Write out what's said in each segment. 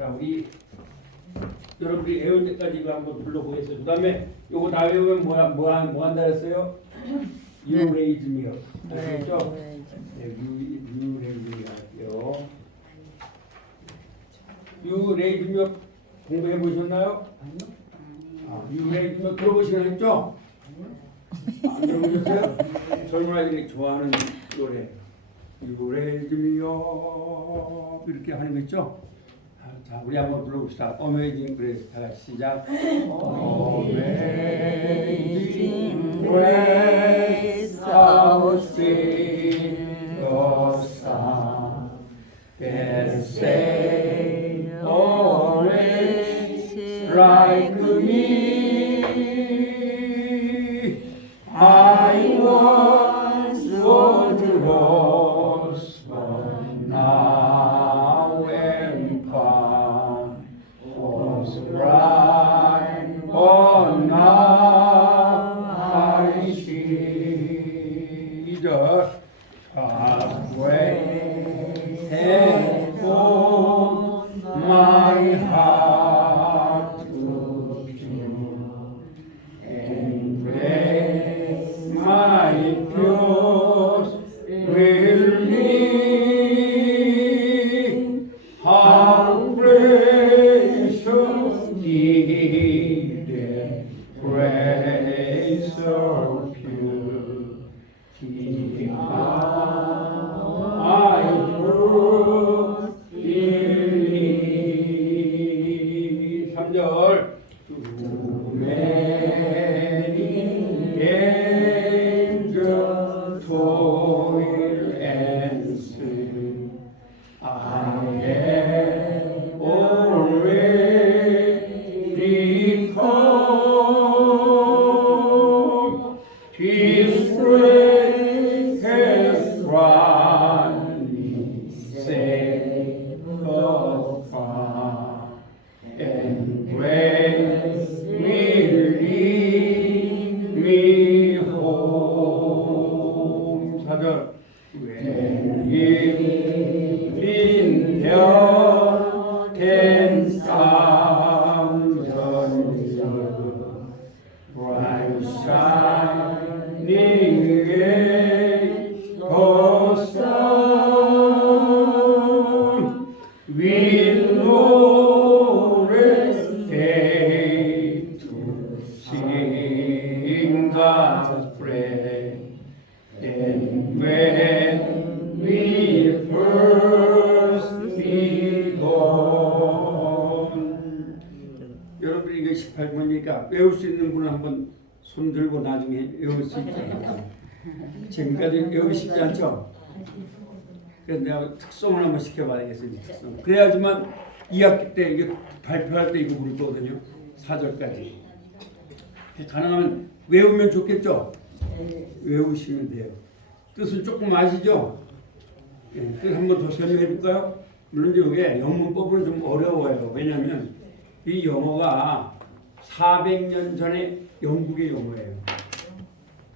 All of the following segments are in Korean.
자, 우리 여러분이 외울 때까지 이거 한번 불러보겠어요. 그 다음에 요거 다 외우면 뭐 한다 했어요? You raise me up. 아시겠죠? You raise me up요. You raise me up 공부해 보셨나요? You raise me up 들어보시긴 했죠? 안 들어보셨어요? 젊은 아이들이 좋아하는 노래. You raise me up 이렇게 하는 거 있죠? 자, 우리 한번 불러봅시다. Amazing Grace 다 같이 시작. Amazing Grace, how sweet the sound that saved a wretch like me. I once was lost, but now am found. Was blind, but now I see. Halfway and hold my heart to you, and grace my pure will lead. How precious needed grace so pure. Keep my fruit believe. 3절. Too many angels toil and sin. I am already come. His grace has brought me safe afar, and grace will lead me home. 4절. When you've been there 10,000 years, bright shining as the sun, with no rest day to sing God's praise. And when we first begun. 여러분이 이거 18번이니까 외울 수 있는 분은 한번 손 들고 나중에 외울 수 있게. 지금까지 외우기 쉽지 않죠? 그래서 내가 특성을 한번 시켜봐야겠어요. 특성. 그래야지만 2학기 때 이게 발표할 때 이거 부를 거거든요. 4절까지. 가능하면 외우면 좋겠죠? 외우시면 돼요. 뜻은 조금 아시죠? 예, 뜻 한번 더 설명해 볼까요? 물론 이게 영문법은 좀 어려워요. 왜냐하면 이 영어가 400년 전에 영국의 영어예요.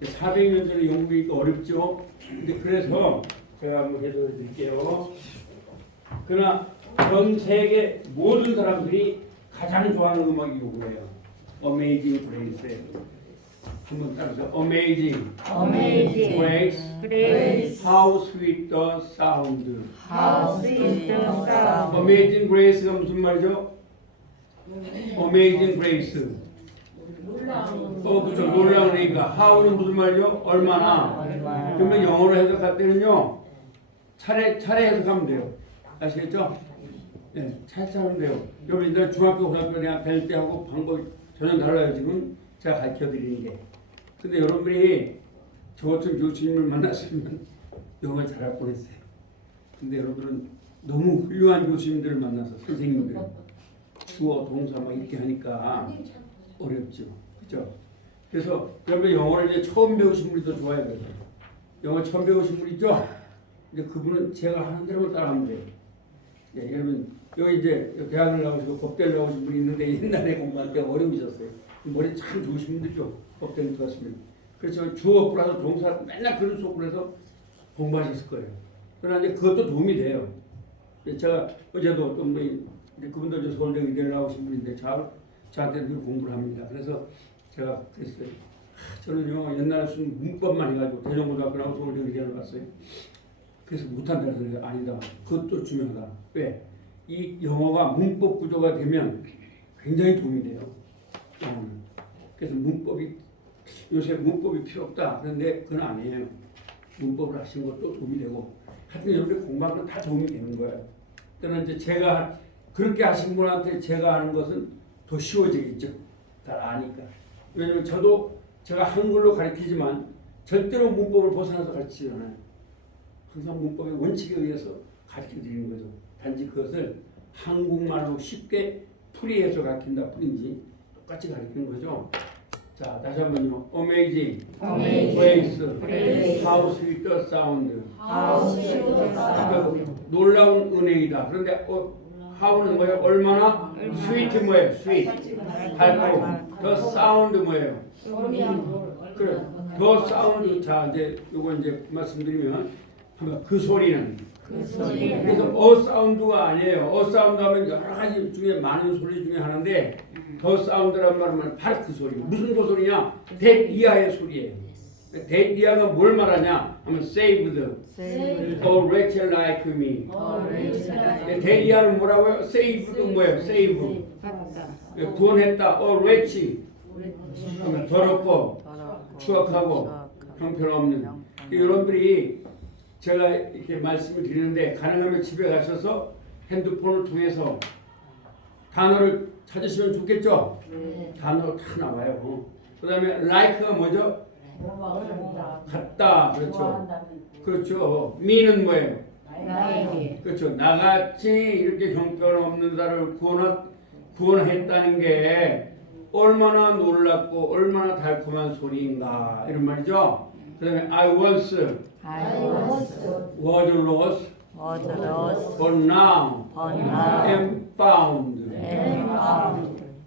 400년 전에 영국이니까 어렵죠. 근데 그래서 제가 한번 해석해 드릴게요. 그러나 전 세계 모든 사람들이 가장 좋아하는 음악이 이거예요. Amazing Grace. 한번 따라서 Amazing, Amazing Grace, Grace, How sweet the sound. how sweet the sound. Amazing Grace가 무슨 말이죠? Amazing Grace. 그렇죠. 놀라우니까 How는 무슨 말이죠? 얼마나. 그러면 영어로 해석할 때는요. 차례 해석하면 돼요. 아시겠죠? 네, 차례 하면 돼요. 여러분들 중학교 고등학교 내가 배울 때 하고 방법이 전혀 달라요. 지금 제가 가르쳐 드리는 게. 근데 여러분들이 저 같은 교수님을 만났으면 영어를 잘할 뻔했어요. 근데 여러분들은 너무 훌륭한 교수님들을 만나서 선생님들 주어 동사 막 이렇게 하니까 어렵죠. 그죠? 그래서 여러분 영어를 이제 처음 배우신 분이 더 좋아야 돼요. 영어 처음 배우신 분 있죠? 근데 그분은 제가 하는 대로 따라하면 돼요. 예, 여러분 여기 이제 대학을 나오시고 법대를 나오신 분이 있는데 옛날에 공부할 때 어려우셨어요. 머리 참 좋으신 분들이죠. 법대를 들어갔으면. 그래서 주어 플러스 동사 맨날 그런 속으로 해서 공부하셨을 거예요. 그러나 이제 그것도 도움이 돼요. 제가 어제도 좀 근데 그분도 이제 서울대 의대를 나오신 분인데 저한테 늘 공부를 합니다. 그래서 제가 그랬어요. 저는요 옛날에 무슨 문법만 해가지고 대전고등학교 나고 서울대 의대를 갔어요. 그래서 못한다 그래서 아니다. 그것도 중요하다. 왜? 이 영어가 문법 구조가 되면 굉장히 도움이 돼요. 그래서 요새 문법이 필요 없다. 그런데 그건 아니에요. 문법을 하시는 것도 도움이 되고 하여튼 여러분이 공부하는 건 다 도움이 되는 거예요. 그러나 이제 제가 그렇게 하신 분한테 제가 하는 것은 더 쉬워지겠죠. 다 아니까. 왜냐면 저도 제가 한글로 가르치지만 절대로 문법을 벗어나서 가르치지 않아요. 항상 문법의 원칙에 의해서 가르쳐 드리는 거죠. 단지 그것을 한국말로 쉽게 풀이해서 가르친다 뿐인지 똑같이 가르치는 거죠. 자, 다시 한번요. Amazing, Grace, How sweet the sound. 놀라운 은혜이다. 그런데 how는 뭐예요? 얼마나? sweet 뭐예요? sweet. 밝고. the sound 뭐예요? 그래. the sound. 자, 이제 요거 이제 말씀드리면 그 소리는. 그래서 사운드가 아니에요. 사운드 하면 여러 가지 중에 많은 소리 중에 하나인데 사운드란 말은 바로 그 소리. 무슨 그 소리냐? that 이하의 소리예요. that 이하가 뭘 말하냐? 하면 saved, or wretched like me. that 이하는 뭐라고요? saved 뭐예요? save. 구원했다. or wretched. 하면 더럽고 추악하고 형편없는. 여러분들이 제가 이렇게 말씀을 드리는데 가능하면 집에 가셔서 핸드폰을 통해서 단어를 찾으시면 좋겠죠? 단어가 다 나와요. 그 다음에 like가 뭐죠? 같다. 그렇죠. 그렇죠. me는 뭐예요? 그렇죠. 나같이 이렇게 형편없는 자를 구원했다는 게 얼마나 놀랍고 얼마나 달콤한 소리인가 이런 말이죠. 그 다음에 I was lost, but now am found.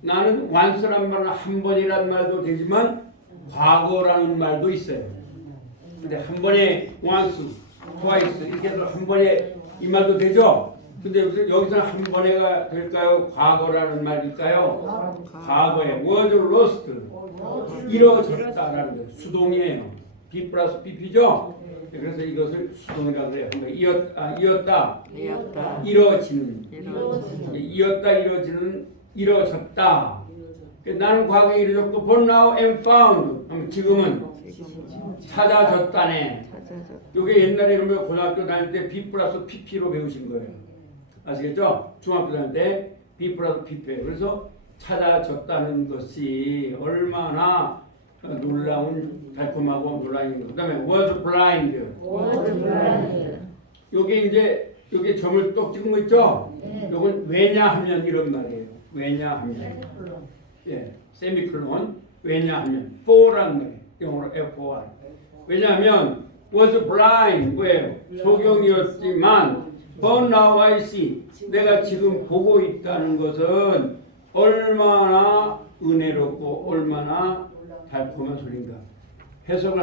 나는 once란 말은 한 번이란 말도 되지만 과거라는 말도 있어요. 근데 한 번에 once, twice 이렇게 해서 한 번에 이 말도 되죠. 근데 여기서는 한 번에가 될까요? 과거라는 말일까요? 과거에 was lost, 이루어졌다라는 거예요. 수동이에요. B 플러스 BP죠? 그래서 이것을 수동이라고 그래요. 이었다, 이루어지는, 이었다, 이루어지는, 이루어졌다. 나는 과거에 이루어졌고, but now am found. 지금은 찾아졌다네. 이게 옛날에 여러분 고등학교 다닐 때 B 플러스 PP로 배우신 거예요. 아시겠죠? 중학교 다닐 때 B 플러스 PP예요. 그래서 찾아졌다는 것이 얼마나 놀라운 달콤하고 놀라운 것. 그다음에 was blind. 요게 점을 똑 찍은 거 있죠? 요건 왜냐하면 이런 말이에요. 왜냐하면. 예, 세미콜론. 왜냐하면 for란 말이에요. 영어로 for. 왜냐하면 was blind 뭐예요? 소경이었지만 but now I see. 내가 지금 보고 있다는 것은 얼마나 은혜롭고 얼마나 달콤한 소리인가. 해석을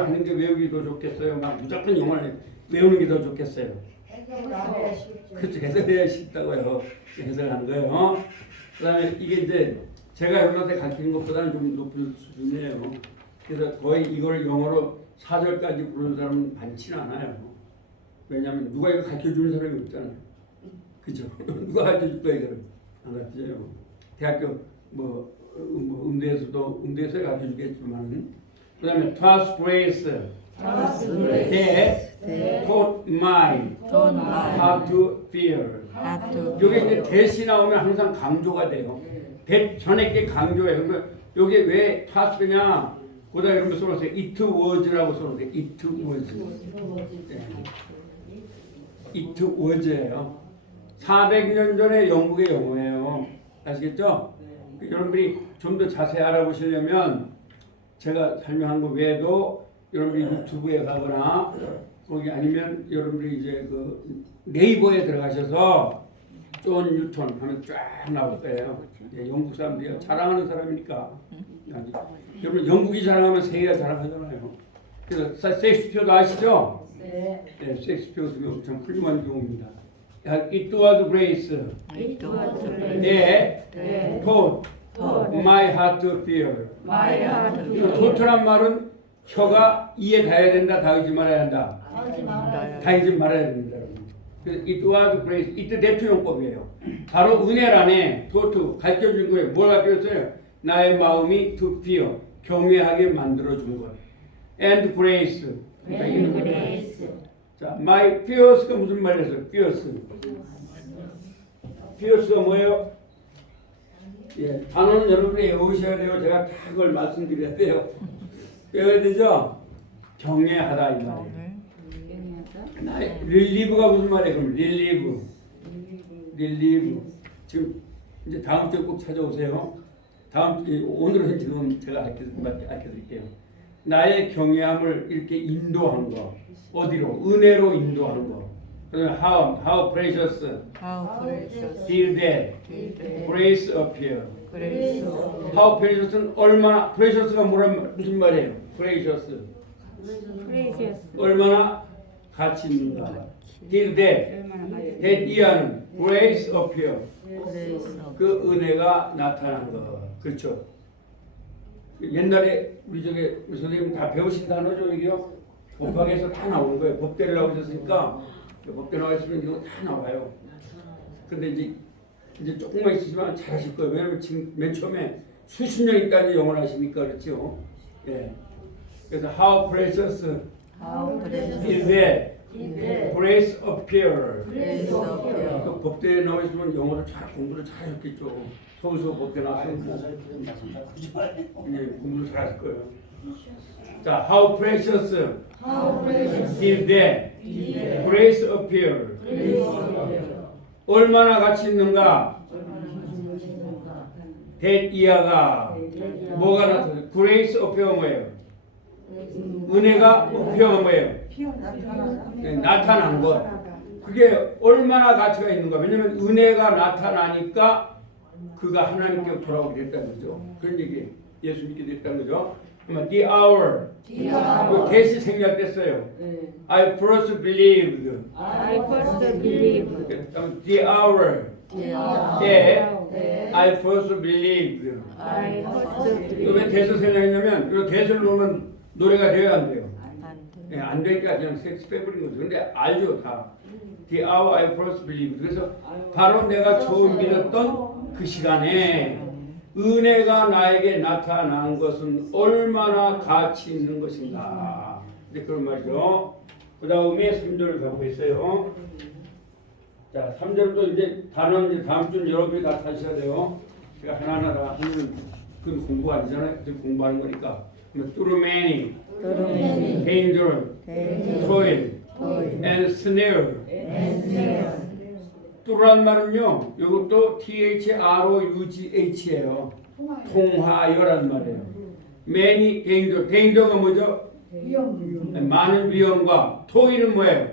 하는 게 외우기 더 좋겠어요. 막 무조건 영어를 외우는 게 더 좋겠어요. 그렇죠. 해석해야 쉽다고요. 해석하는 거예요. 그다음에 이게 이제 제가 여러분한테 가르치는 것보다는 좀 높은 수준이에요. 그래서 거의 이걸 영어로 4절까지 부르는 사람은 많지는 않아요. 왜냐하면 누가 이거 가르쳐주는 사람이 없잖아요. 그죠? 누가 가르쳐줄 거예요, 이거를? 안 가르쳐줘요. 대학교 음대에서 가르쳐주겠지만, 그 다음에 twas grace that taught my how to fear. 여기 이제 that이 나오면 항상 강조가 돼요. that 전에 게 강조예요. 그러면 여기 왜 twa스냐? 그다음에 이런 거 써놓으세요. it was라고 써놓으세요. it was. it was예요. 400년 전에 영국의 영어예요. 아시겠죠? 여러분들이 좀 더 자세히 알아보시려면 제가 설명한 것 외에도 여러분들이 유튜브에 가거나 거기 아니면 여러분들이 이제 그 네이버에 들어가셔서 존 뉴턴 하면 쫙 나올 거예요. 영국 사람들이 자랑하는 사람이니까. 여러분 영국이 자랑하면 세계가 자랑하잖아요. 그래서 셰익스피어도 아시죠? 네. 셰익스피어도 참 훌륭한 경우입니다. It was grace It was grace that taught my heart to fear. my heart to fear. 토트란 말은 혀가 이에 닿아야 된다, 닿지 말아야 한다. 닿지 말아야 됩니다. 그래서 it was grace, it 대투용법이에요. 바로 은혜란에 토트 가르쳐준 거예요. 뭘 가르쳤어요? 나의 마음이 to fear, 경외하게 만들어준 것. And grace. 그러니까 And grace. 자, my fears가 무슨 말이었어요? fears. fears가 뭐예요? 예, 단어는 여러분이 외우셔야 돼요. 제가 다 그걸 말씀드려야 돼요. 외워야 되죠? 경외하다 이 말이에요. 릴리브가 무슨 말이에요? 그럼 릴리브. 지금 이제 다음 주에 꼭 찾아오세요. 오늘은 지금 제가 알려드릴게요. 나의 경외함을 이렇게 인도한 거. 어디로? 은혜로 인도하는 거. 그다음에 how precious How precious did that grace appear. grace. how precious's 얼마나 precious가 무슨 말이에요? precious Precious. 얼마나 가치 있는가. did that 이하는 grace appear Grace of 그 은혜가 나타난 거. 그렇죠? 옛날에 우리 선생님 다 배우신 단어죠 이게요. 법학에서 다 나오는 거예요. 법대를 나오셨으니까 법대 나와있으면 이거 다 나와요. 근데 이제 조금만 있으시면 잘하실 거예요. 왜냐면 지금 맨 처음에 수십 년 있다니 영어를 하시니까 그렇죠. 예. 그래서 how precious how precious is that grace appear. grace of your 또 법대에 나오시면 영어를 공부를 잘하셨겠죠. 서울서 법대 나왔으면 공부를 잘하실 거예요. 자, how precious is that grace appear. 얼마나 가치 있는가? that 이하가 뭐가 나타나? grace appear 뭐예요? 은혜가 appear가 뭐예요? 네, 나타난 것. 그게 얼마나 가치가 있는가? 왜냐면 은혜가 나타나니까 그가 하나님께 돌아오게 됐다는 거죠. 그런 얘기 예수 믿게 됐다는 거죠. 그러면 the hour 그 대시 생략됐어요. I first believed. I first believed. The hour dear that I first believed. I first 이거 왜 believed. 대서 생략했냐면 이거 대서를 놓으면 노래가 돼야 안 돼요. and 예, 안 되니까 그냥 섹스 빼버린 거죠. 근데 알죠 다. The hour I first believed. 그래서 바로 내가 처음 믿었던 그 시간에 은혜가 나에게 나타난 것은 얼마나 가치 있는 것인가. 이제 그런 말이죠. 그 다음에 3절을 가고 있어요. 자, 3절도 이제 단어 이제 다음 주는 여러분이 다 타셔야 돼요. 제가 하나하나 다 하면 그건 공부 아니잖아요. 지금 공부하는 거니까. Through many, danger, toil, and snare. 뚜란 말은요, 이것도 THROUGH예요. 통하여란 말이에요. many danger, danger가 뭐죠? 많은 위험과 toil은 뭐예요?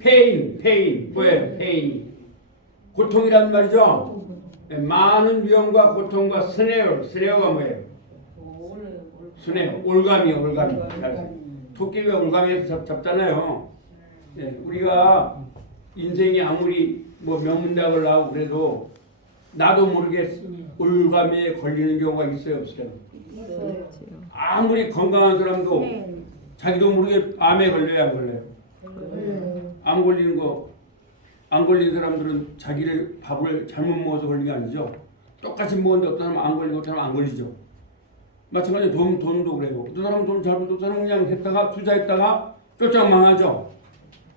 pain 뭐예요? pain 고통이란 말이죠. 많은 위험과 고통과 snare가 뭐예요? 올감이요. 토끼가 올감에서 잡잖아요. 예, 우리가 인생이 아무리 뭐 명문대학을 나오고 그래도 나도 모르게 올감에 걸리는 경우가 있어요, 없어요? 아무리 건강한 사람도 자기도 모르게 암에 걸려야 안 걸려요. 암 걸리는 사람들은 자기를 밥을 잘못 먹어서 걸린 게 아니죠. 똑같이 먹었는데 어떤 사람은 안 걸리고 어떤 사람은 안 걸리죠. 마찬가지로 돈도 그래요. 어떤 사람은 돈 잘못 어떤 사람은 그냥 했다가 투자했다가 쫄짝 망하죠.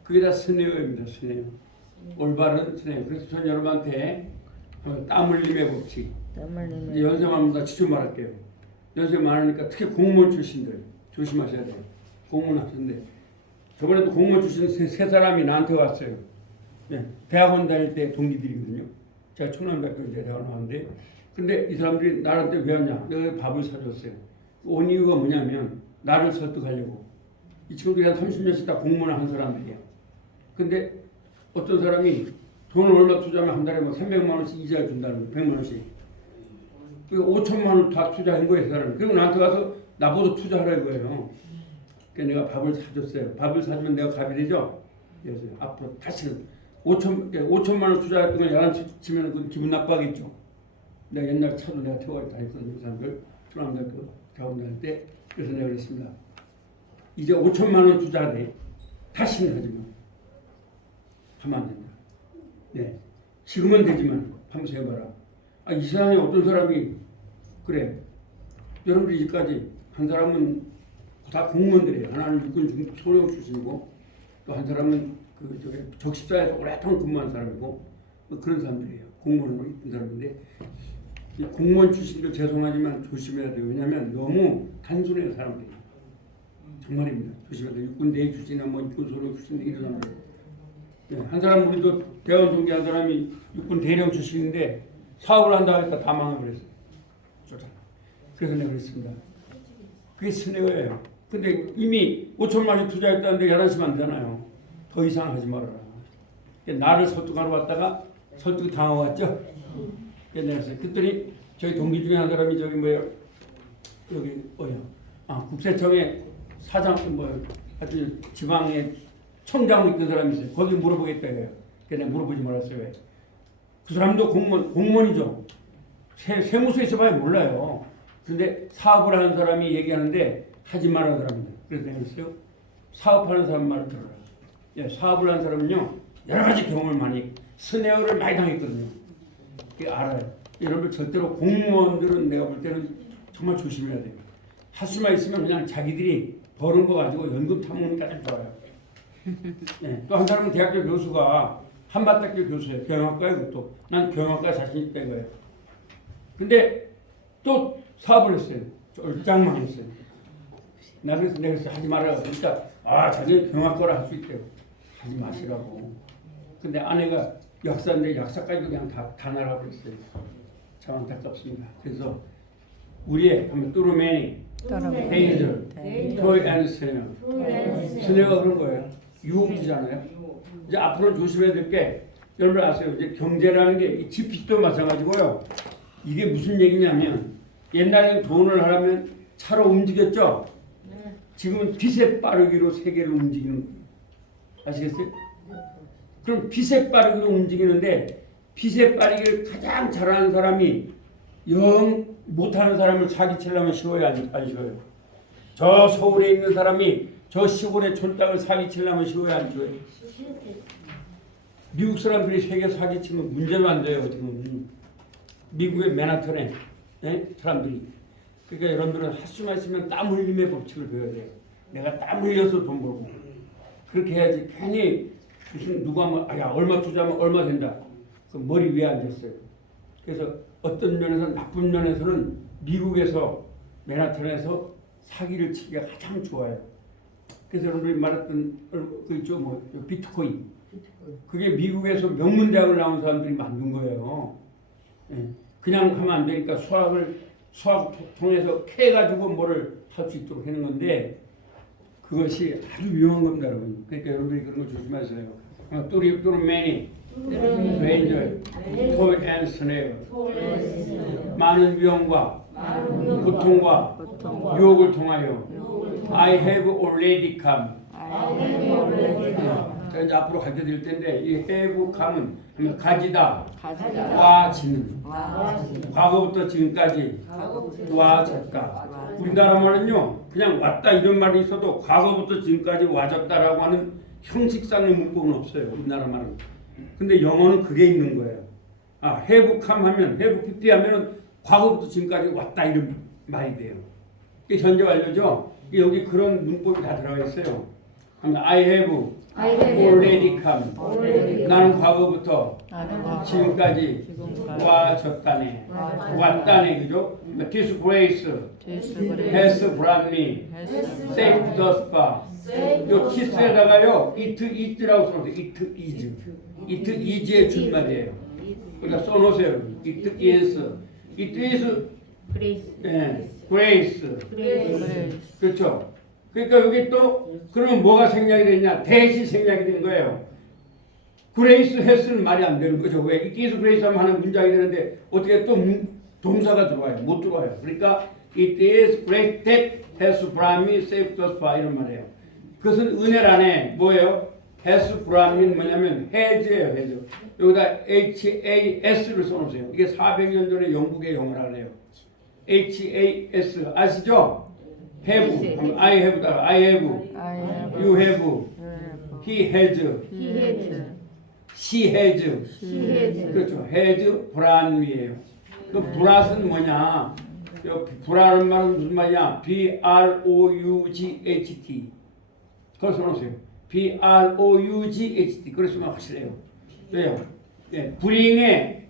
그게 다 스네어입니다. 스네어. 올바른 스네어. 그래서 전 여러분한테 땀 흘림의 법칙. 이제 연세만 추천 말할게요. 연세 많으니까 특히 공무원 출신들 조심하셔야 돼요. 공무원 하셨는데 저번에도 공무원 출신 세 사람이 나한테 왔어요. 예, 대학원 다닐 때 동기들이거든요. 제가 청남대학교 대학원 나왔는데 근데 이 사람들이 나한테 왜 왔냐? 내가 밥을 사줬어요. 온 이유가 뭐냐면 나를 설득하려고. 이 친구들이 한 30년씩 다 공무원을 한 사람들이에요. 근데 어떤 사람이 돈을 얼마 투자하면 한 달에 뭐 300만 원씩 이자를 준다는 거예요. 100만 원씩. 그 5천만 원 다 투자한 거예요, 그 사람이. 그리고 나한테 가서 나보고 투자하라 이거예요. 그래서 내가 밥을 사줬어요. 밥을 사주면 내가 갑이 되죠? 그래서 앞으로 다시는 5천만 원 투자했던 걸 야단 치면 그 기분 나빠하겠죠. 내가 옛날 차도 내가 태워가 다녔던 사람들 중앙대학교 대학원 다닐 때 그래서 내가 그랬습니다. 이제 5천만 원 투자돼. 다시는 하지 마. 하면 안 된다. 네. 지금은 되지만 한번 해봐라. 아, 이 세상에 어떤 사람이 그래. 여러분들 이제까지 한 사람은 다 공무원들이에요. 하나는 육군 소령 출신이고 또 한 사람은 그 저기 적십사에서 오랫동안 근무한 사람이고 뭐 그런 사람들이에요. 공무원으로 있던 사람인데 이 공무원 출신들 죄송하지만 조심해야 돼요. 왜냐하면 너무 단순해요 사람들이. 정말입니다. 조심해야 돼요. 육군 대위 출신이나 뭐 육군 소령 출신 이런 사람들. 네, 한 사람 우리도 대원 동기한 사람이 육군 대령 출신인데 사업을 한다고 하니까 다 망해버렸어요. 그래서 내가 그랬습니다. 그게 스네어예요. 근데 이미 5천만 원 투자했다는데 야단치면 안 되잖아요. 더 이상 하지 말아라. 나를 설득하러 왔다가 설득 당하고 왔죠. 내가 그랬더니 저희 동기 중에 한 사람이 저기 뭐예요? 여기 뭐야? 아 국세청에 사장 뭐예요? 하여튼 지방에 청장 있던 사람이 있어요. 거기 물어보겠다 해요. 그래서 내가 물어보지 말았어요. 왜? 그 사람도 공무원이죠. 세무서에 있어봐야 몰라요. 근데 사업을 하는 사람이 얘기하는데 하지 말아야 합니다. 그래서 내가 그랬어요. 사업하는 사람 말을 들어라. 예, 사업을 하는 사람은요 여러 가지 경험을 많이 스네어를 많이 당했거든요. 그게 알아요. 여러분 절대로 공무원들은 내가 볼 때는 정말 조심해야 돼요. 할 수만 있으면 그냥 자기들이 버는 거 가지고 연금 타먹으니까 참 좋아요. 예, 또 한 사람은 대학교 교수가 한밭대학교 교수예요. 경영학과에 그것도 난 경영학과에 자신 있다는 거예요. 근데 또 사업을 했어요. 쫄짱만 했어요. 나 그래서 내가 하지 말아요. 그러니까 자기는 경영학과를 할 수 있대요. 하지 마시라고. 근데 아내가 역사인데 역사까지도 그냥 다 날아버렸어요. 참 안타깝습니다. 그래서 우리의 한번 뚜루메니, 헤이즐, 토이 앤 스네어. 스네어가 그런 거예요. 유혹이잖아요. 이제 앞으로 조심해야 될 게 여러분 아세요. 이제 경제라는 게 GPT도 마찬가지고요. 이게 무슨 얘기냐면 옛날에 돈을 하려면 차로 움직였죠. 지금은 빛에 빠르기로 세계를 움직이는 거예요. 아시겠어요? 그럼 빛에 빠르기로 움직이는데 빛에 빠르기를 가장 잘하는 사람이 영 못하는 사람을 사기치려면 쉬워요, 안 쉬워요? 저 서울에 있는 사람이 저 시골의 촌땅을 사기치려면 쉬워요, 안 쉬워요? 미국 사람들이 세계 사기치면 문제도 안 돼요. 지금 미국의 맨하탄에 사람들이. 그러니까 여러분들은 할 수만 있으면 땀 흘림의 법칙을 배워야 돼요. 내가 땀 흘려서 돈 벌고 그렇게 해야지. 괜히 무슨 누가 뭐 야 얼마 투자하면 얼마 된다. 그 머리 위에 앉았어요. 그래서 어떤 면에서 나쁜 면에서는 미국에서 맨하탄에서 사기를 치기가 가장 좋아요. 그래서 여러분들이 말했던 그 있죠 뭐 비트코인. 그게 미국에서 명문대학을 나온 사람들이 만든 거예요. 예. 그냥 하면 안 되니까 수학 통해서 캐가지고 뭐를 할 수 있도록 하는 건데 그것이 아주 위험한 겁니다, 여러분. 그러니까 여러분들이 그런 거 조심하세요. 뚜루메니, 레인저, 토이 앤 스네어. 많은 위험과 고통과 유혹을 통하여 I have already come. 자, 이제 앞으로 가르쳐 드릴 텐데 이 have come은 가지다, 와지는, 과거부터 지금까지 와졌다. 우리나라 말은요 그냥 왔다 이런 말이 있어도 과거부터 지금까지 와졌다라고 하는 형식상의 문법은 없어요. 우리나라 말은. 근데 영어는 그게 있는 거예요. have come 하면 have 50 하면은 과거부터 지금까지 왔다 이런 말이 돼요. 이게 현재 완료죠. 여기 그런 문법이 다 들어가 있어요. I have already come. 나는 과거부터 지금까지 와졌다네. 왔다네. 그죠? This grace has brought me safe thus far. 요 kiss에다가요 it is라고 써놓으세요. it is. it is의 줄말이에요. 그러니까 써놓으세요. it is. it is grace. 그렇죠? 그러니까 여기 또 그러면 뭐가 생략이 됐냐? 대시 생략이 된 거예요. 그레이스 했으면 말이 안 되는 거죠. 왜? it is grace 하면 하는 문장이 되는데 어떻게 또 동사가 들어와요? 못 들어와요. 그러니까 it is grace that has brought me safe thus far 이런 말이에요. 그것은 은혜란에 뭐예요? has 불안은 뭐냐면 has예요. has. 여기다 HAS를 써놓으세요. 이게 400년 전에 영국의 영어라 그래요. HAS 아시죠? have. I have 따라 I have. I have. You have. You have. He has. He has. She has. She has. 그렇죠. has 불안이에요. 그 불안은 뭐냐? 불안한 말은 무슨 말이야? BROUGHT. 그걸 써놓으세요. BROUGHT. 그랬으면 확실해요. 왜요? 예, 불행의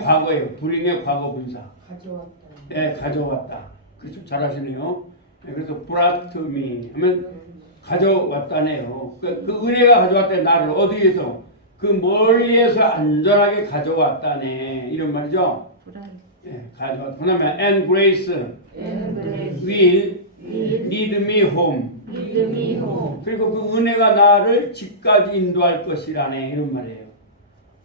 과거예요. 불행의 과거 분사. 가져왔다. 예, 가져왔다. 그렇죠. 잘하시네요. 예, 그래서 brought me 하면 가져왔다네요. 그 은혜가 가져왔다. 나를 어디에서? 그 멀리에서 안전하게 가져왔다네. 이런 말이죠. 예, 가져왔다. 그 다음에 and grace will lead me home. 그리고 그 은혜가 나를 집까지 인도할 것이라네. 이런 말이에요.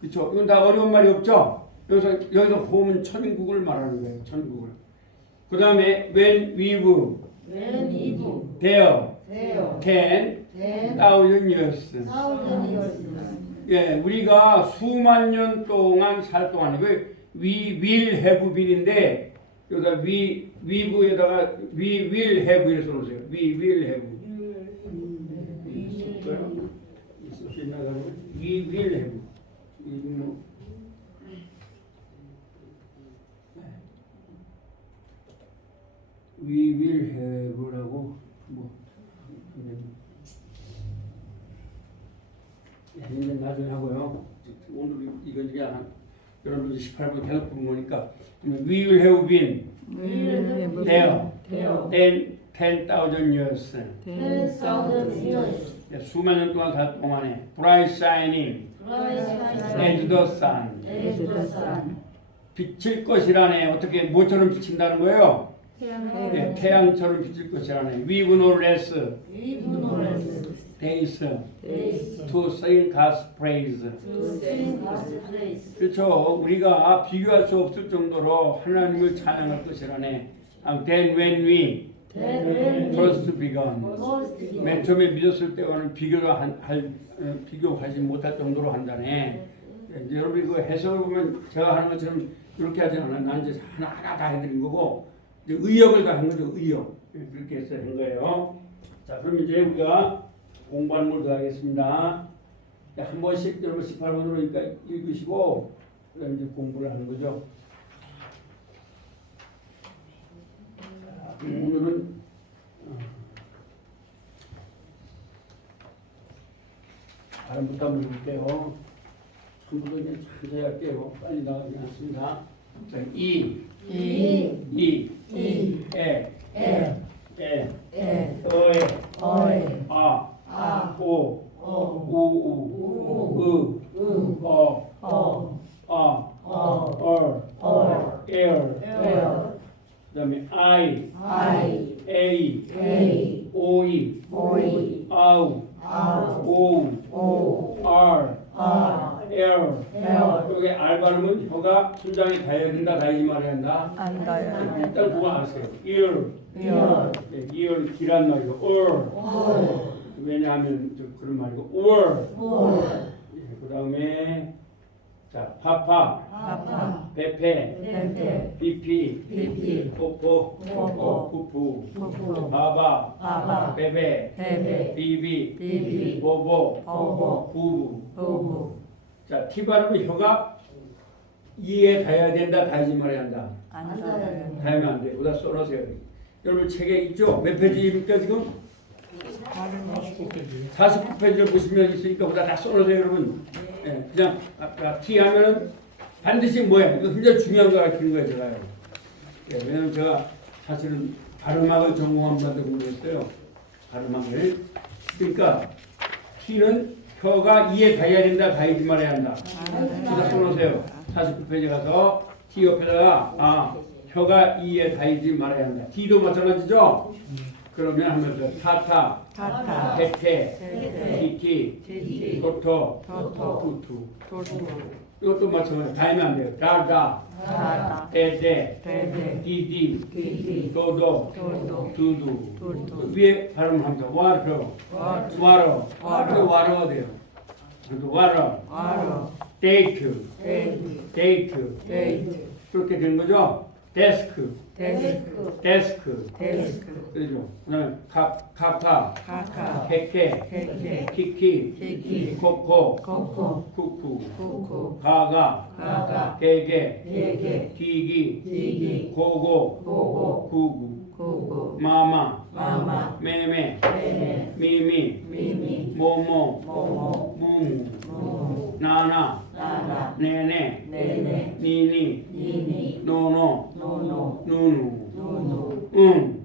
그렇죠? 이건 다 어려운 말이 없죠? 여기서 home은 천국을 말하는 거예요. 천국을. 그 다음에 when we've there 10,000 years. 예, 우리가 수만 년 동안 살 동안 we will have been인데 여기다 we've에다가 we will have 이렇게 써놓으세요. we will have. we will have. we will have라고 이제 나중에 하고요. 오늘 이건 그냥 여러분들 18분 계속 부른 거니까 we will have been there 10,000 years. 수만 년 동안 살 동안에 bright shining as the sun. 비칠 것이라네. 어떻게 뭐처럼 비친다는 거예요? 네, 태양처럼 비칠 것이라네. We've no less days to sing God's praise. 그렇죠. 우리가 비교할 수 없을 정도로 하나님을 찬양할 것이라네. Then when we first begun. 맨 처음에 믿었을 때와는 비교하지 못할 정도로 한다네. 이제 여러분이 그 해석을 보면 제가 하는 것처럼 그렇게 하지 않아요. 나는 이제 하나하나 다 해드린 거고 이제 의역을 다 한 거죠. 의역. 그렇게 해서 한 거예요. 자, 그럼 이제 우리가 공부하는 걸 더 하겠습니다. 한 번씩 여러분 18번으로 읽으시고 그다음 이제 공부를 하는 거죠. 자, 오늘은 발음부터 한번 해볼게요. 전부도 그냥 천천히 할게요. 빨리 나가지 않습니다. 자, 에, 어에, 아, 오, 우, 얼, 그다음에 I, A, 오이, 아우, 오, R, L. 여기 R 발음은 혀가 천장에 닿아야 된다, 닿지 말아야 한다. 안 닿아요. 일단 그거 아세요. ear. ear 기란 말이고 or. 왜냐하면 그런 말이고 or. 예, 그다음에 자 파파, 베페, 비피, 뽀뽀, 푸푸, 바바, 베베, 비비, 보보, 부부. 자, T 발음은 혀가 이에 닿아야 된다, 닿지 말아야 한다. 안 닿아요. 닿으면 안 돼. 여기다 써놓으세요. 여러분 책에 있죠? 몇 페이지입니까 지금? 49페이지를 보시면 있으니까 여기다 다 써놓으세요, 여러분. 예, 그냥 아까 T 하면은 반드시 뭐야? 이거 굉장히 중요한 거 가르치는 거예요, 제가요. 예, 왜냐면 제가 사실은 발음학을 전공한 분한테 공부했어요. 발음학을. 그러니까 T는 혀가 이에 닿아야 된다, 닿지 말아야 한다. 여기다 써놓으세요. 49페이지 가서 T 옆에다가 혀가 이에 닿지 말아야 한다. T도 마찬가지죠? 그러면 하면서 타타, 테테, 티티, 토토, 투투. 이것도 마찬가지. 닮으면 안 돼요. 다다, 다다, 때때, 대대, 디디, 디디, 도도, 도도, 두두. 도도, 위에 발음합니다. 와르, 와르, 와러, 와러. 와러가 돼요. 그래도 와러, 와로, 데이트, 데이트, 데이트. 데이트, 그렇게 되는 거죠. 데스크, 데스크, 데스크. 데스크, 그죠. 그다음에 카카, 카카, 케케, 케케, 키키, 키키, 코코, 코코, 쿠쿠, 쿠쿠, 가가, 가가, 게게, 게게, 기기, 기기, 고고, 고고, 구구, 고고, 마마, 마마, 메메, 메메, 미미, 미미, 모모, 모모, 무무, 무, 나나, 나나, 네네, 네네, 니니, 니니, 노노, 노노, 누누, 누누, 응,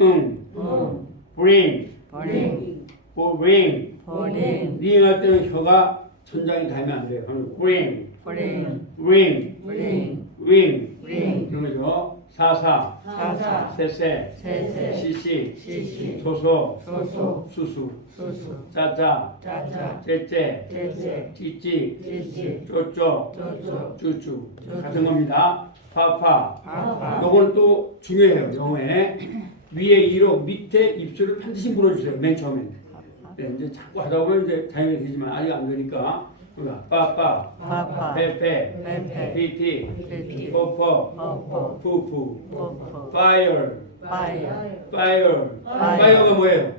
응, bring, 버링, bring. 버링, 링할 때는 혀가 천장에 닿으면 안 돼요. bring, 버링, ring, 버링, ring. ring, 이런 거죠. 사사, 사사, 세세, 세세, 시시, 시시, 소소, 소소, 수수, 수수, 짜짜, 짜짜, 째째, 째째, 찌찌, 찌찌, 쪼쪼, 쪼쪼, 쭈쭈. 같은 겁니다. 파파. 파파, 요건 또 중요해요. 영어에. 위에 이로 밑에 입술을 반드시 물어주세요. 맨 처음엔. 네, 이제 자꾸 하다 보면 이제 당연히 되지만 아직 안 되니까. 그러니까 빠빠, 파파, 페페, 페페, 피티, 피티, 포포, 퍼퍼, 푸푸, 퍼퍼, 파이어, 파이어, 파이어. 파이어가 뭐예요?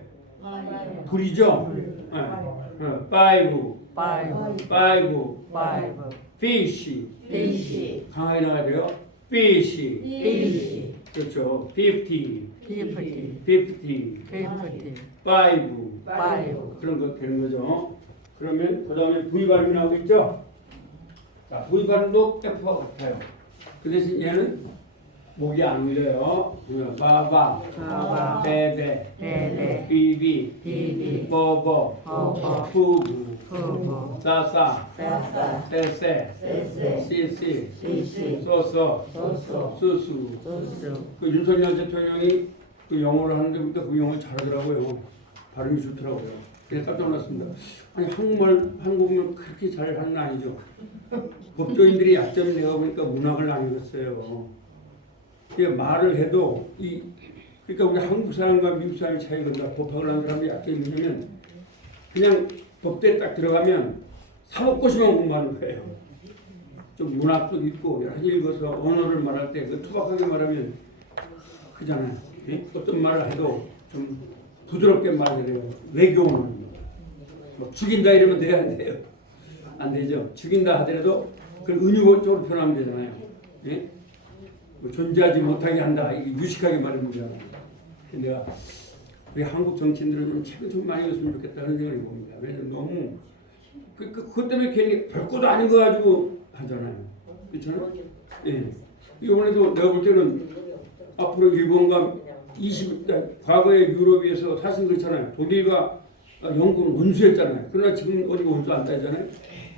불이죠? 네. 파이브, 파이브, 파이브, 파이브, 피시. 피시, 강하게 나와야 돼요. 피시. 피시, 그렇죠. 50, 피프티, 50, 피프티, 5 파이브, 그런 거 되는 거죠. 그러면 그 다음에 V 발음이 나오겠죠. 자, V 발음도 F와 같아요. 그 대신 얘는 목이 안 울려요. 바바, 바바, 베베, 베베, 비비, 비비, 버버, 버버, 푸부, 푸부, 싸싸, 싸싸, 세세, 세세, 시시, 시시, 소소, 소소, 수수. 소수, 그 윤석열 대통령이 그 영어를 하는데 그 영어 잘하더라고요. 발음이 좋더라고요. 그래서 깜짝 놀랐습니다. 아니 한국말 그렇게 잘하는 거 아니죠? 법조인들이 약점이 내가 보니까 문학을 안 읽었어요. 그러니까 말을 해도 그러니까 우리 한국 사람과 미국 사람의 차이가 법학을 하는 사람이 약점이 뭐냐면 그냥 법대에 딱 들어가면 사법고시만 공부하는 거예요. 좀 문학도 읽고 여러 가지 읽어서 언어를 말할 때 그 투박하게 말하면 그잖아요. 예? 어떤 말을 해도 좀 부드럽게 말해야 돼요. 외교는 뭐 죽인다 이러면 돼야 안 돼요. 안 되죠. 죽인다 하더라도 그걸 은유적으로 표현하면 되잖아요. 예? 뭐 존재하지 못하게 한다. 이게 유식하게 말하면 되잖아요. 내가 우리 한국 정치인들은 좀 책을 좀 많이 읽었으면 좋겠다는 생각이 봅니다. 왜냐면 너무 그것 때문에 괜히 별것도 아닌 거 가지고 하잖아요. 그렇잖아요. 예. 이번에도 내가 볼 때는 앞으로 일본과 과거의 유럽에서 사실 그렇잖아요. 독일과 영국은 원수였잖아요. 그러나 지금 어디 원수 안 따지잖아요.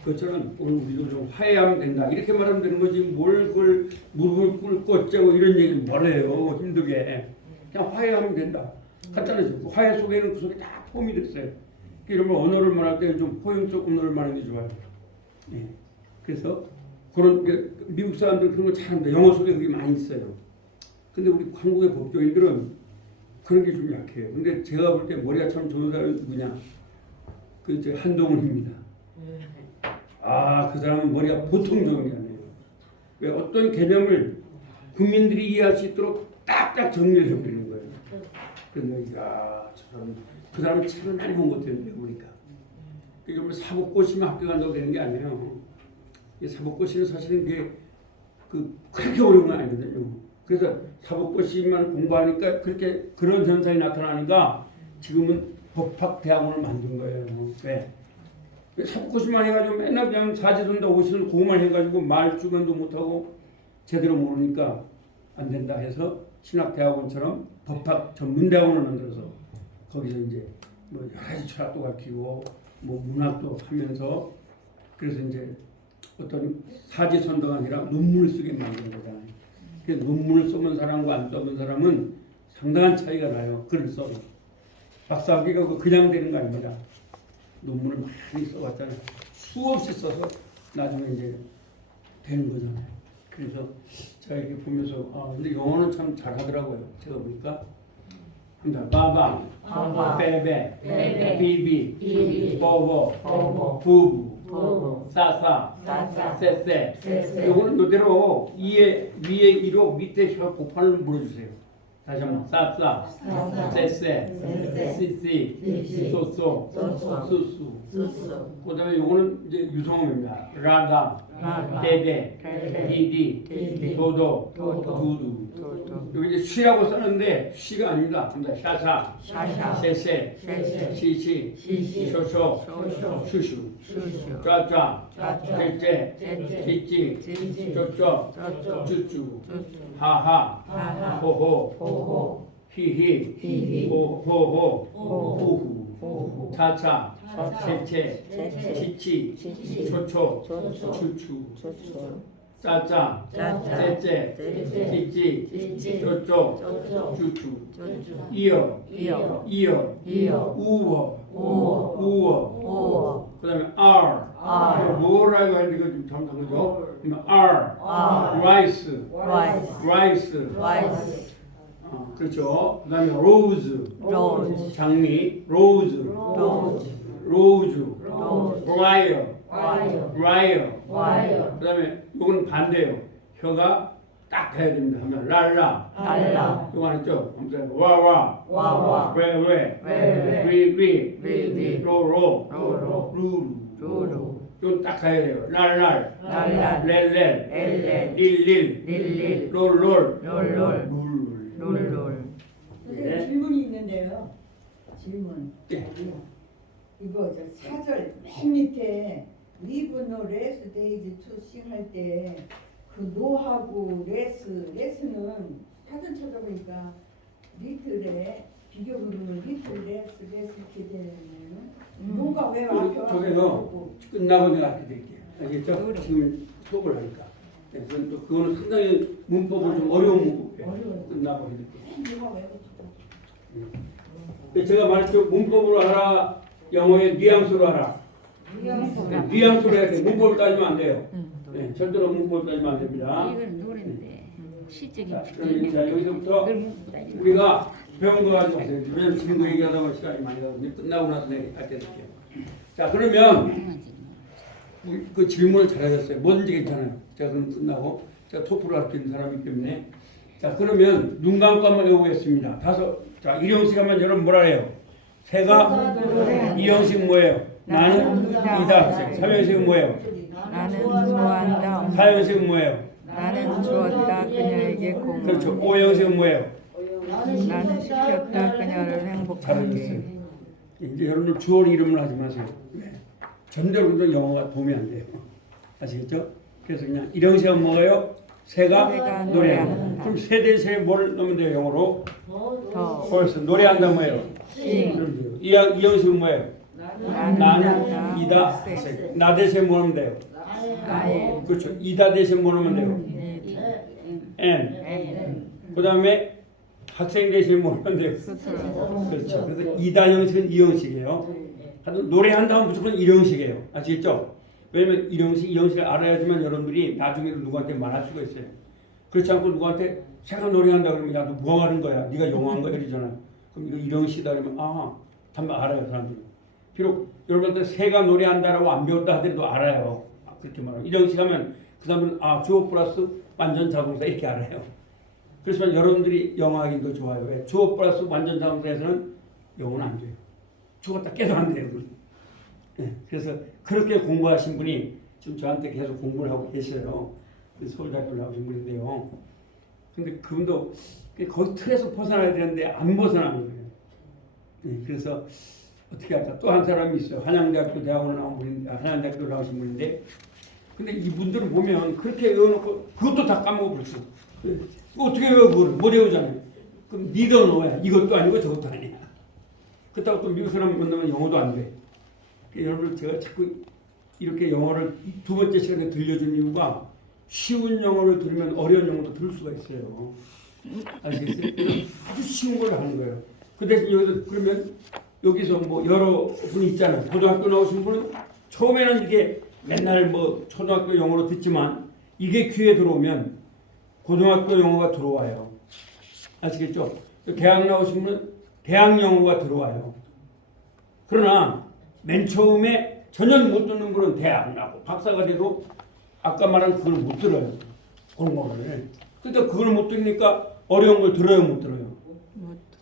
그것처럼 오늘 우리도 좀 화해하면 된다. 이렇게 말하면 되는 거지. 뭘 그걸 무릎을 꿇고 어쩌고 이런 얘기를 뭐래요. 힘들게. 그냥 화해하면 된다. 간단하죠. 화해 속에는 그 속에 다 포함이 됐어요. 이러면 언어를 말할 때는 좀 포용적 언어를 말하는 게 좋아요. 예. 그래서 그런 미국 사람들 그런 거 잘합니다. 영어 속에 그게 많이 있어요. 근데 우리 한국의 법조인들은 그런 게 좀 약해요. 근데 제가 볼 때 머리가 참 좋은 사람이 누구냐? 그 이제 한동훈입니다. 그 사람은 머리가 보통 좋은 게 아니에요. 왜 어떤 개념을 국민들이 이해할 수 있도록 딱딱 정리를 해버리는 거예요. 그런데 그 사람은 책을 많이 본 것 같아요. 보니까. 그러니까 뭐 사법고시만 합격한다고 되는 게 아니에요. 사법고시는 사실은 그렇게 어려운 건 아니거든요. 그래서 사법고시만 공부하니까 그렇게 그런 현상이 나타나니까 지금은 법학대학원을 만든 거예요. 왜? 사법고시만 해가지고 맨날 그냥 사지선다 오시는 그것만 해가지고 말주변도 못하고 제대로 모르니까 안 된다 해서 신학대학원처럼 법학 전문대학원을 만들어서 거기서 이제 뭐 여러 가지 철학도 가르치고 뭐 문학도 하면서 그래서 이제 어떤 사지선다가 아니라 논문을 쓰게 만든 거잖아요. 그래서 논문을 써본 사람과 안 써본 사람은 상당한 차이가 나요. 글을 써도. 박사학위가 그냥 되는 거 아닙니다. 논문을 많이 써봤잖아요. 수없이 써서 나중에 이제 되는 거잖아요. 그래서 제가 이렇게 보면서 근데 영어는 참 잘하더라고요. 제가 보니까 한다 바방, 베베, 비비, 버버, 부부, 사사, 세세. 요거는 이대로 위에 2로 밑에 혀 곱판을 물어주세요. 다시 한번 사사, 세세, 시시, 소소, 수수. 그다음에 요거는 이제 유성어입니다. 라다, 데데, 디디, 도도, 두두. 여기 이제 쉬라고 썼는데 쉬가 아닙니다. 샤샤, 세세, 시시, 쇼쇼, 슈슈, 쫙쫙, 째째, 찌찌, 쪼쪼, 쭈쭈, 하하, 호호, 히히, 호호, 후후, 차차, 세체, 치치, 초초, 추추, 짜짜, 째째, 찌찌, 쪼쪼, 쭈쭈, 이어, 우어, 그 다음에 R, 뭐라고 하는 거 좀 잘못한 거죠? R, 라이스, 그렇죠. 그 다음에 로즈, 장미, 로즈, 라이어, 그 다음에 이건 반대예요. 혀가 딱 가야 됩니다. 하면 랄라, 이거 알았죠? 아무튼 와와, 왜, 리, 로, 루루. 이건 딱 가야 돼요. 랄랄, 렐렐, 릴릴, 롤. 선생님 질문이 있는데요. 질문. 네. 이거 저 사절 맨 밑에 리브 노 레스 데이즈 투 싱 할 때 그 노하고 레스는 사전 찾아보니까 리틀에 비교 부르면 리틀 레스 이렇게 되면 노가 왜 앞에 저기서 끝나고 내가 알려 드릴게요. 알겠죠? 지금 수업을 하니까. 네, 그거는 상당히 문법을 좀 어려운 문법이에요. 끝나고 해드릴게요. 노가 왜 제가 말했죠. 문법으로 하라. 영어의 뉘앙스로 하라. 뉘앙스로 해야 돼. 문법을 따지면 안 돼요. 네, 절대로 문법을 따지면 안 됩니다. 이건 노래인데 시적인 자, 여기서부터 우리가 배운 거 가지고 하세요. 왜냐면 지금 그 얘기하다 보면 시간이 많이 가거든요. 끝나고 나서 내가 알려 드릴게요. 자, 그러면 그 질문을 잘하셨어요. 뭐든지 괜찮아요. 제가 그럼 끝나고 제가 토플을 할 수 있는 사람이기 때문에. 자, 그러면 눈 감고 한번 외우겠습니다. 자, 일형식 하면 여러분 뭐라 해요? 새가 이형식 뭐예요? 나는 이다. 삼형식은 뭐예요? 나는 좋아한다. 사형식은 뭐예요? 나는 주었다 그녀에게 공을. 그렇죠. 오형식은 뭐예요? 나는 시켰다 그녀를 행복하게. 잘하셨어요. 이제 여러분들 주어 이름을 하지 마세요. 네. 전대로 영어가 도움이 안 돼요. 아시겠죠? 그래서 그냥 일형식은 뭐예요? 새가 노래한다. 그럼 새 대신에 뭐를 넣으면 돼요? 영어로? 더. 벌써 노래한다 뭐예요? 이형식은 뭐예요? 나는 이다. 나 대신 뭐 하면 돼요? 그렇죠. 이다 대신 뭐 하면 돼요? N. 그 다음에 학생 대신 뭐 하면 돼요? 그렇죠. 그래서 이다 형식은 이 형식이에요. 노래한다면 무조건 이 형식이에요. 아시겠죠? 왜냐면 이 형식을 알아야지만 여러분들이 나중에 누구한테 말할 수가 있어요. 그렇지 않고 누구한테 새가 노래한다 그러면 야, 너 뭐 하는 거야? 네가 영어한 거야? 이러잖아요. 그럼 이거 이 형식이다 그러면 한번 알아요, 사람들이. 비록 여러분한테 새가 노래한다라고 안 배웠다 하더라도 알아요. 그렇게 말하면. 이 형식 하면 그 사람들은 주어 플러스 완전 자동사 이렇게 알아요. 그렇지만 여러분들이 영어하기 더 좋아요. 왜? 주어 플러스 완전 자동사에서는 영어는 안 돼요. 주어가 딱 깨도 안 돼요. 네, 그래서 그렇게 공부하신 분이 지금 저한테 계속 공부를 하고 계셔요. 서울대학교를 나오신 분인데요. 근데 그분도 거기 틀에서 벗어나야 되는데 안 벗어나는 거예요. 네, 그래서 어떻게 할까? 또 한 사람이 있어요. 한양대학교 대학원을 나온 분인데, 한양대학교 나오신 분인데, 근데 이분들을 보면 그렇게 외워놓고 그것도 다 까먹어 버렸어. 어떻게 외워 그걸? 못 외우잖아요. 그럼 니더 너야. 이것도 아니고 저것도 아니야. 그렇다고 또 미국 사람 만나면 영어도 안 돼. 여러분 제가 자꾸 이렇게 영어를 두 번째 시간에 들려준 이유가 쉬운 영어를 들으면 어려운 영어도 들을 수가 있어요. 아시겠어요? 아주 쉬운 걸 하는 거예요. 그 대신 여기서 뭐 여러 분이 있잖아요. 고등학교 나오신 분은 처음에는 이게 맨날 뭐 초등학교 용어로 듣지만 이게 귀에 들어오면 고등학교 용어가 들어와요. 아시겠죠? 대학 나오시면 대학 용어가 들어와요. 그러나 맨 처음에 전혀 못 듣는 분은 대학 나고 박사가 돼도 아까 말한 그걸 못 들어요. 공부를. 그러니까 그걸 못 들으니까 어려운 걸 들어요, 못 들어요.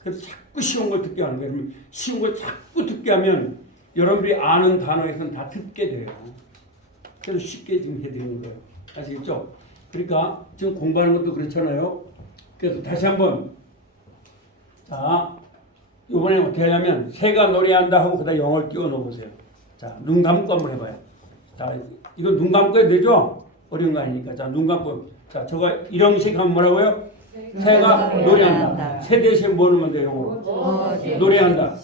그래서 자꾸 쉬운 걸 듣게 하는 거예요. 그러면 쉬운 걸 자꾸 듣게 하면 여러분들이 아는 단어에서는 다 듣게 돼요. 그래서 쉽게 지금 해드리는 거예요. 아시겠죠? 그러니까 지금 공부하는 것도 그렇잖아요. 그래서 다시 한번 자 이번에 어떻게 하냐면 새가 노래한다 하고 그다음 영어를 띄워 넣어보세요. 자, 눈 감고 한번 해봐요. 자, 이거 눈 감고 해도 되죠? 어려운 거 아니니까. 자, 눈 감고. 자, 저거 이형식 하면 뭐라고요? 새가 노래한다. 새 대신 뭐 넣으면 돼요, 영어로? 노래한다.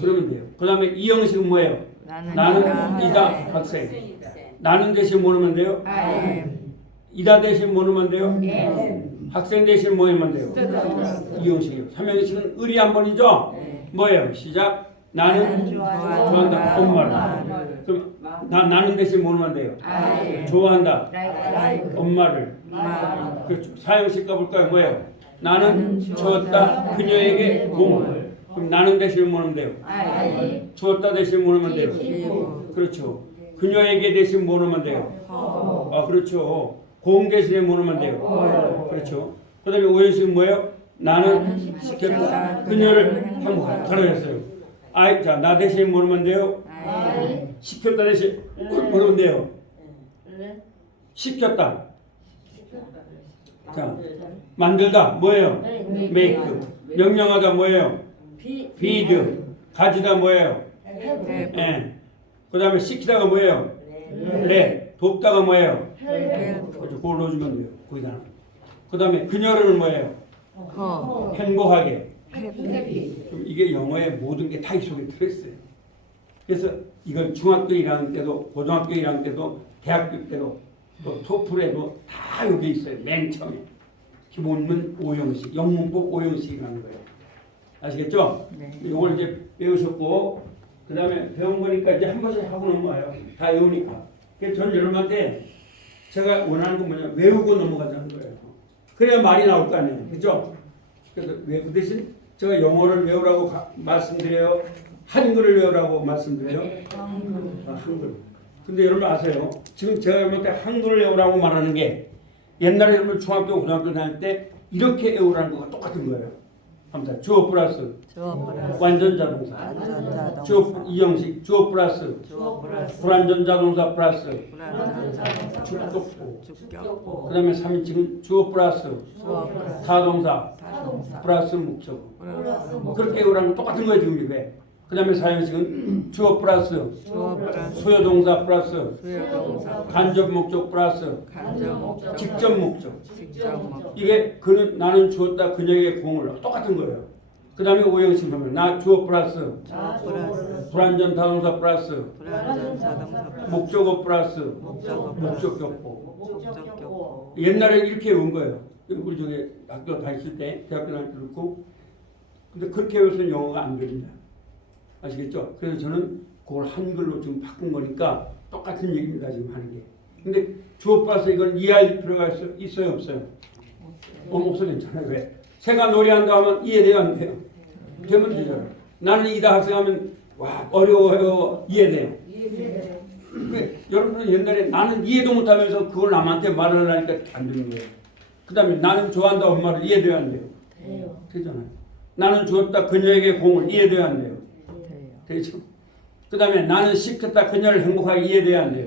그러면 돼요. 그 다음에 이 형식은 뭐예요? 나는 이다 학생. 나는 대신 뭐 넣으면 돼요? 이다 대신 뭐 넣으면 돼요? 학생 대신 뭐 넣으면 돼요? 이 형식이요. 3형식은 을이 한 번이죠? 뭐예요? 시작. 나는 좋아한다. 엄마를. 그럼 나는 대신 뭐 넣으면 돼요? 좋아한다. 엄마를. 그렇죠. 4형식 가볼까요? 뭐예요? 나는 주었다 그녀에게 공을. 그럼 나는 대신 뭐 넣으면 돼요? 주었다 대신 뭐 넣으면 돼요? 그렇죠. 그녀에게 대신 뭐 넣으면 돼요? 아, 그렇죠. 공 대신에 뭐 넣으면 돼요? 그렇죠. 그 다음에 5형식은 뭐예요? 나는 시켰다 그녀를 행복하게 잘하셨어요. 자, 나 대신 뭐 넣으면 돼요? 시켰다 대신 뭐 넣으면 돼요? 시켰다. 자, 만들다 뭐예요? 메이크. 명령하다 뭐예요? 비드. 가지다 뭐예요? 예. 그 다음에 시키다가 뭐예요? 레. 돕다가 뭐예요? 그걸 넣어주면 돼요. 거기다. 그 다음에 그녀는 뭐예요? 행복하게. 그럼 이게 영어의 모든 게 다 이 속에 들어있어요. 그래서 이걸 중학교 1학년 때도 고등학교 1학년 때도 대학교 때도 또 토플에도 다 여기 있어요. 맨 처음에. 기본문 5형식, 영문법 5형식이라는 거예요. 아시겠죠? 네. 이걸 이제 배우셨고 그 다음에 배운 거니까 이제 한 번씩 하고 넘어가요. 다 외우니까. 그래서 전 여러분한테 제가 원하는 건 뭐냐 외우고 넘어가자는 거예요. 그래야 말이 나올 거 아니에요. 그죠? 그래서 그 대신 제가 영어를 외우라고 말씀드려요. 한글을 외우라고 말씀드려요. 한글. 근데 여러분 아세요? 지금 제가 여러분한테 한글을 외우라고 말하는 게 옛날에 여러분 중학교, 고등학교 다닐 때 이렇게 외우라는 거가 똑같은 거예요. 아무튼 주어 플러스 완전 자동사. 주어 이형식 주어 플러스 불완전 자동사 플러스 주격보. 그다음에 3인칭은 주어 플러스 타동사 플러스 목적. 그렇게 외우라는 거 똑같은 거예요 지금 이게. 그 다음에 4형식은 주어 플러스 수요동사 플러스 간접 목적 플러스 직접 목적. 이게 그는 나는 주었다 그녀에게 공을 똑같은 거예요. 그 다음에 5형식 하면 나 주어 플러스 불완전 타동사 플러스 목적어 플러스 목적격보. 옛날에 이렇게 외운 거예요. 우리 저기 학교 다닐 때 대학교 다닐 때 그렇고 근데 그렇게 외워서는 영어가 안 됩니다. 아시겠죠? 그래서 저는 그걸 한글로 지금 바꾼 거니까 똑같은 얘기입니다. 지금 하는 게. 근데 주어 플러스 이걸 이해할 필요가 있어요? 없어요? 없어 괜찮아요. 왜? 새가 노래한다 하면 이해돼요? 안 돼요? 되면 되잖아요. 나는 이다 학생 하면 와 어려워요. 이해돼요? 여러분은 옛날에 나는 이해도 못하면서 그걸 남한테 말을 하니까 안 되는 거예요. 그 다음에 나는 좋아한다 엄마를 이해돼요? 안 돼요? 되잖아요. 나는 주었다 그녀에게 공을 이해돼요? 안 돼요? 되죠. 그 다음에 나는 시켰다 그녀를 행복하게 이해돼야 안 돼요.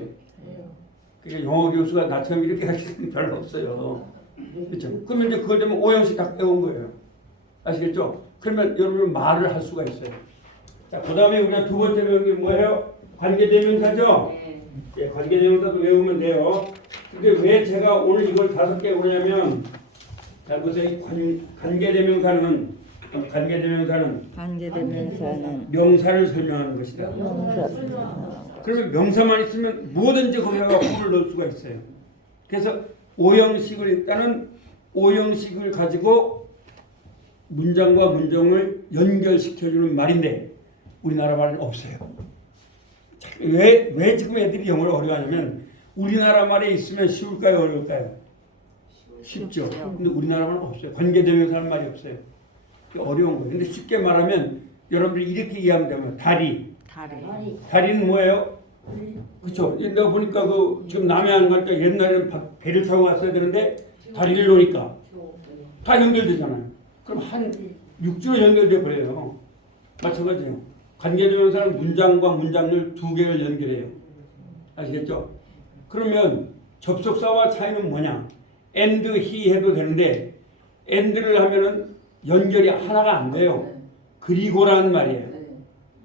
그러니까 영어 교수가 나처럼 이렇게 하시는 별로 없어요. 그렇죠. 그러면 이제 그걸 되면 5형식 다 배운 거예요. 아시겠죠? 그러면 여러분 말을 할 수가 있어요. 자, 그 다음에 우리가 두 번째 배운 게 뭐예요? 관계대명사죠? 예, 관계대명사도 외우면 돼요. 근데 왜 제가 오늘 이걸 5개 오냐면, 자, 보세요. 관계대명사는 명사를 설명하는 것이다. 그러면 명사만 있으면 뭐든지 거기다가 홈을 넣을 수가 있어요. 그래서 5형식을 일단은 5형식을 가지고 문장과 문장을 연결시켜주는 말인데 우리나라 말은 없어요. 왜 지금 애들이 영어를 어려워하냐면 우리나라 말에 있으면 쉬울까요, 어려울까요? 쉽죠. 근데 우리나라 말은 없어요. 관계대명사 하는 말이 없어요. 어려운 거예요. 근데 쉽게 말하면 여러분들이 이렇게 이해하면 되면 다리. 다리는 뭐예요? 그렇죠. 내가 보니까 그 지금 남해안 갈 때 옛날에는 배를 타고 갔어야 되는데 다리를 놓으니까 다 연결되잖아요. 그럼 한 6주로 연결돼 버려요. 마찬가지예요. 관계대명사는 문장과 문장을 두 개를 연결해요. 아시겠죠? 그러면 접속사와 차이는 뭐냐? and, he 해도 되는데 and를 하면은 연결이 하나가 안 돼요. 그리고라는 말이에요.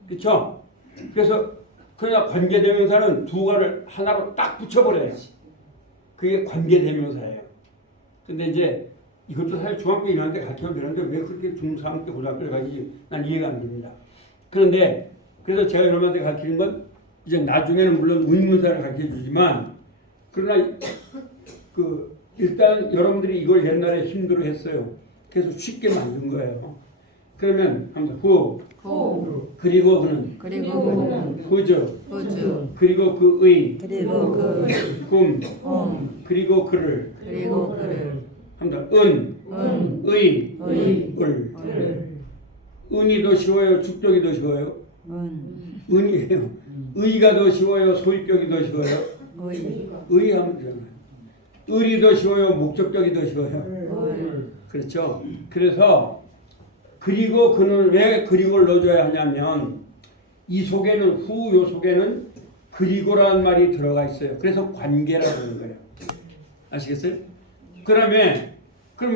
그렇죠? 그래서 그러나 관계대명사는 두 가를 하나로 딱 붙여버려요. 그게 관계대명사예요. 근데 이제 이것도 사실 중학교 1학년 때 가르치면 되는데 왜 그렇게 중3 때 고등학교를 가지 난 이해가 안 됩니다. 그런데 그래서 제가 여러분한테 가르치는 건 이제 나중에는 물론 의문사를 가르쳐 주지만 그러나 그 일단 여러분들이 이걸 옛날에 힘들어 했어요. 그래서 쉽게 만든 거예요. 그러면 한번 who 그리고 그는 whose 그리고 그의 whom 그리고 그를 한다. 의 은이 더 쉬워요, 주격이 더 쉬워요? 은이에요. 의가 더 쉬워요, 소유격이 더 쉬워요? 의 하면 되잖아요. 을이 더 쉬워요, 목적격이 더 쉬워요? 그렇죠. 그래서 그리고 그는 왜 그리고를 넣어줘야 하냐면 이 속에는 후 요 속에는 그리고라는 말이 들어가 있어요. 그래서 관계라고 하는 거예요. 아시겠어요? 그럼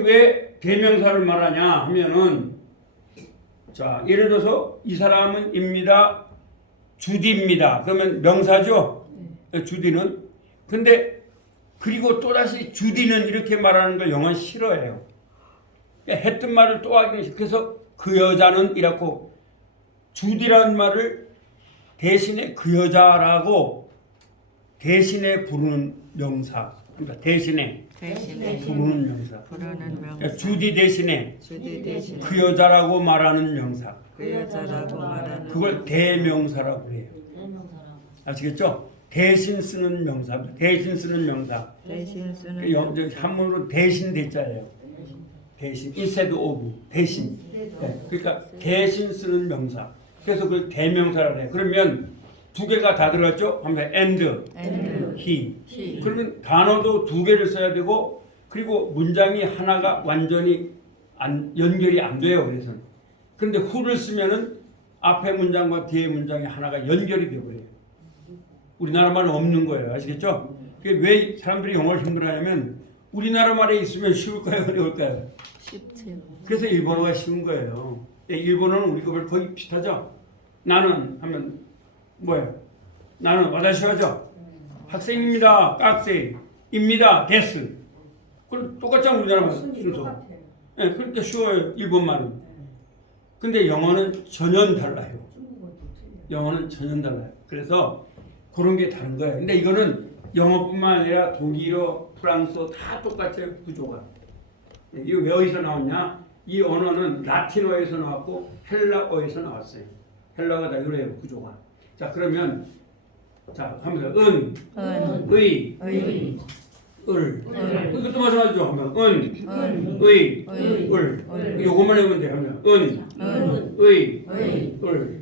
왜 대명사를 말하냐 하면은 자 예를 들어서 이 사람은 입니다. 주디입니다. 그러면 명사죠. 주디는. 근데 그리고 또다시 주디는 이렇게 말하는 걸 영어는 싫어해요. 했던 말을 또 하기는 싫어. 그래서 그 여자는 이라고 주디라는 말을 대신에 그 여자라고 대신에 부르는 명사. 그러니까 대신에 부르는 명사. 그러니까 주디 대신에 그 여자라고 말하는 명사. 그걸 대명사라고 해요. 아시겠죠? 대신 쓰는 명사. 대신 쓰는 명사. 한문으로 대신 대자예요. 대신 instead of 대신. 네. 그러니까 대신 쓰는 명사. 그래서 그걸 대명사라고 해요. 그러면 두 개가 다 들어갔죠? 하면 and, he. 그러면 단어도 두 개를 써야 되고 그리고 문장이 하나가 완전히 연결이 안 돼요. 그래서 그런데 who를 쓰면은 앞에 문장과 뒤에 문장이 하나가 연결이 되어버려요. 우리나라 말은 없는 거예요. 아시겠죠? 그게 왜 사람들이 영어를 힘들어하냐면 우리나라 말에 있으면 쉬울까요? 어려울까요? 쉽죠. 그래서 일본어가 쉬운 거예요. 일본어는 우리 거랑 거의 비슷하죠? 나는 하면 뭐예요? 나는 와다시하죠? 학생입니다. 학생입니다. 데스. 그럼 똑같잖아 우리나라 말 순서. 네, 그러니까 쉬워요. 일본말은. 근데 영어는 전혀 달라요. 영어는 전혀 달라요. 그래서 그런 게 다른 거예요. 근데 이거는 영어뿐만 아니라 독일어, 프랑스어 다 똑같아요. 구조가. 이거 왜 어디서 나왔냐? 이 언어는 라틴어에서 나왔고 헬라어에서 나왔어요. 헬라어가 다 이래요. 구조가. 자 그러면 자 하면 의, 을. 이것도 마찬가지죠. 하면 의, 을. 요것만 해보면 돼요. 하면 의, 을.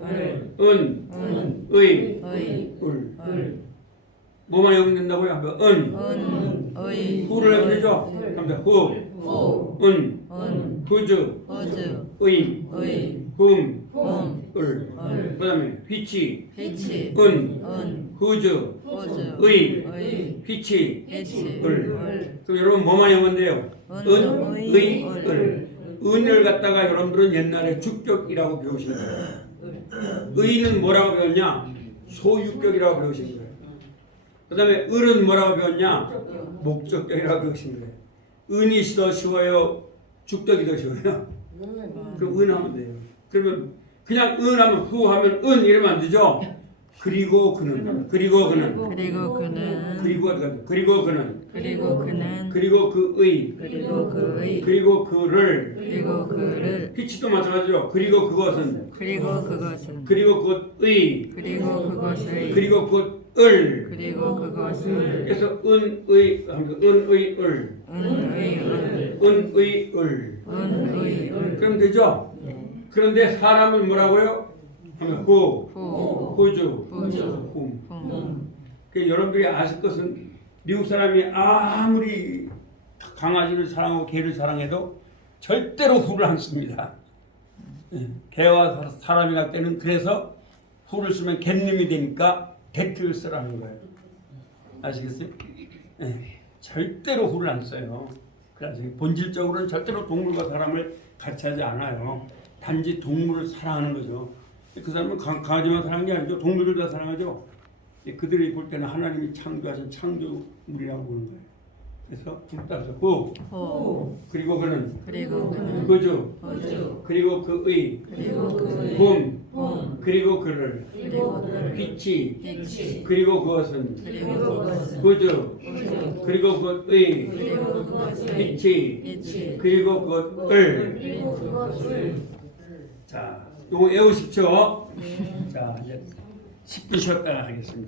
의, 을. 뭐만 해보면 된다고요? 하면 후를 해보면 되죠. 하면 후, whose, 의, whom, 을. 그 다음에 which, whose, 의, which, 을. 그럼 여러분 뭐만 하면 돼요? 의, 을. 은을 갖다가 여러분들은 옛날에 주격이라고 배우신 거예요. 의는 뭐라고 배웠냐? 소유격이라고 배우신 거예요. 그 다음에 을은 뭐라고 배웠냐? 목적격이라고 배우신 거예요. 은이 더 쉬워요? 주격이 더 쉬워요? 그럼 은 하면 돼요. 그러면 그냥 은 하면 후 하면 은 이러면 안 되죠? 그리고 그는 그리고 그는 그리고 그는 그리고 그는 그리고 그의 그리고 그의 그리고 그를 그리고 그를 피치도 마찬가지죠. 그리고 그것은 그리고 그것은 그리고 그것의 그리고 그것의 그리고 그것을 그리고 그것을 그래서 은의 합니다. 은의 을 은의 을 은의 을 은의 을 그럼 되죠? 그런데 사람은 뭐라고요? 하면 후 후주 훔. 그 여러분들이 아실 것은 미국 사람이 아무리 강아지를 사랑하고 개를 사랑해도 절대로 후를 안 씁니다. 개와 사람이 갈 때는 그래서 후를 쓰면 갯님이 되니까 대트를 쓰라는 거예요. 아시겠어요? 절대로 후를 안 써요. 그래서 본질적으로는 절대로 동물과 사람을 같이 하지 않아요. 단지 동물을 사랑하는 거죠. 그 사람은 강아지만 사랑하는 게 아니죠. 동물들 다 사랑하죠. 그들이 볼 때는 하나님이 창조하신 창조물이라고 보는 거예요. 그래서 따라서 후 그리고 그는 그주 그리고 그의 봄 그리고 그를 빛이 그리고 그것은 그주 그리고 그의 빛이 그리고 그것을 자, 요거 외우십시오. 자, 이제 10분 쉬었다가 하겠습니다.